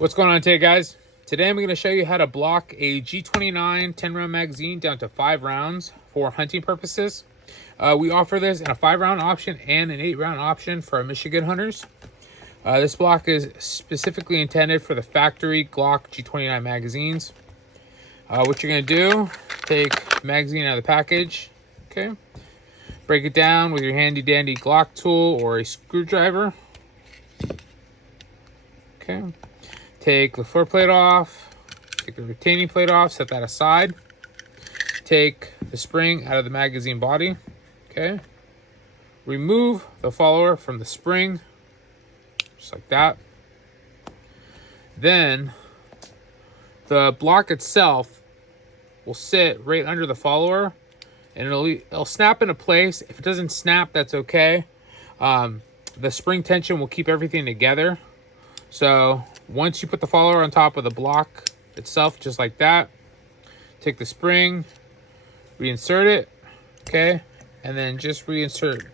What's going on today, guys? Today I'm going to show you how to block a G29 10-round magazine down to 5 rounds for hunting purposes. We offer this in a 5-round option and an 8-round option for our Michigan hunters. This block is specifically intended for the factory Glock G29 magazines. What you're going to do, take the magazine out of the package, okay? Break it down with your handy dandy Glock tool or a screwdriver. Okay. Take the floor plate off, take the retaining plate off, set that aside. Take the spring out of the magazine body, okay? Remove the follower from the spring, just like that. Then the block itself will sit right under the follower and it'll snap into place. If it doesn't snap, that's okay. The spring tension will keep everything together. So once you put the follower on top of the block itself, just like that, take the spring, reinsert it, okay? And then just reinsert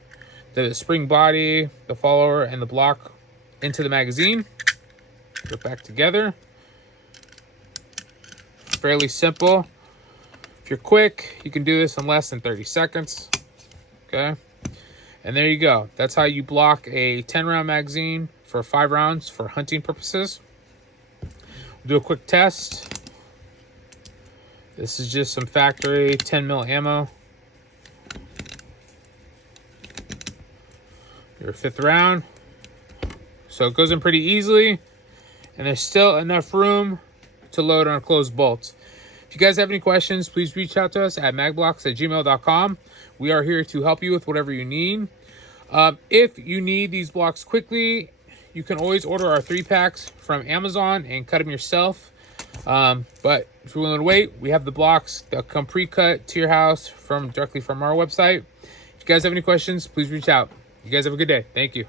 the spring body, the follower, and the block into the magazine. Put it back together. Fairly simple. If you're quick, you can do this in less than 30 seconds, okay? And there you go. That's how you block a 10-round magazine for 5 rounds for hunting purposes. We'll do a quick test. This is just some factory 10 mil ammo. Your 5th round. So it goes in pretty easily, and there's still enough room to load on closed bolts. If you guys have any questions, please reach out to us at magblocks@gmail.com. We are here to help you with whatever you need. If you need these blocks quickly, you can always order our 3-packs from Amazon and cut them yourself. But if you're willing to wait, we have the blocks that come pre-cut to your house directly from our website. If you guys have any questions, please reach out. You guys have a good day. Thank you.